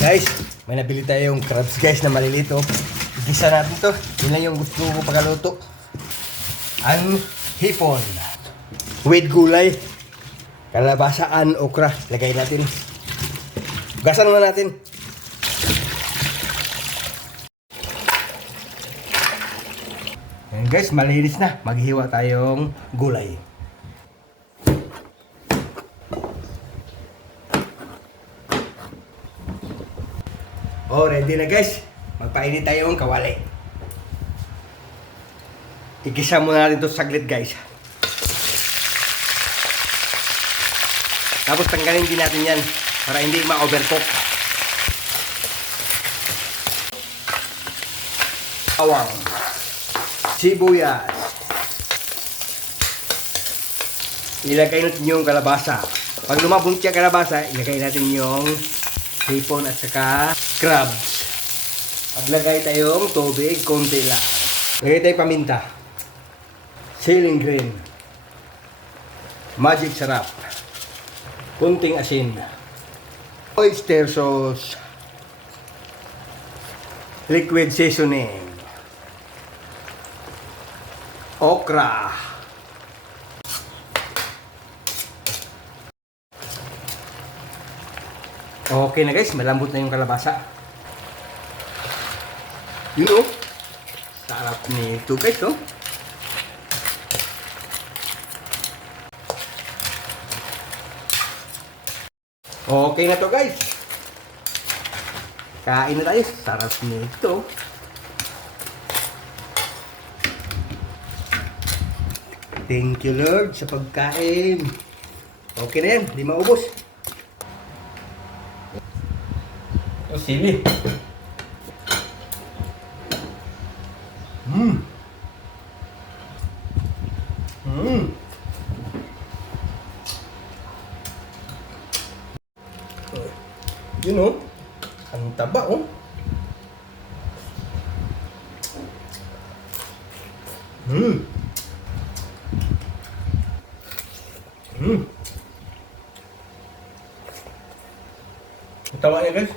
Guys, may nabili tayong crabs guys na malilito. Igisa natin to. Yun lang yung gusto ko pagkaluto. Ang hipon. With gulay. Kalabasaan, okra. Lagay natin. Gasan muna natin. Ayan guys, malinis na. Maghiwa tayong gulay. Oh, ready na guys. Magpainit tayo ng kawali. Igisa muna natin ito saglit guys. Tapos tanggalin din natin yan para hindi ma-overcook. Bawang, sibuyas. Ilagay natin yung kalabasa. Pag lumabong siya kalabasa, ilagay natin yung hipon at saka crabs. Maglagay tayong tubig, konti lang. Lagay tayong paminta. Ceiling green. Magic sarap. Kunting asin. Oyster sauce. Liquid seasoning. Okra. Okay na guys, malambot na yung kalabasa. Yun oh. Sarap nito guys oh. Okay na to guys. Kain na tayo. Sarap nito. Thank you Lord sa pagkain. Okay na yan, di maubos. Oh, sili. Yun oh. Ang taba oh. Ang taba niya guys.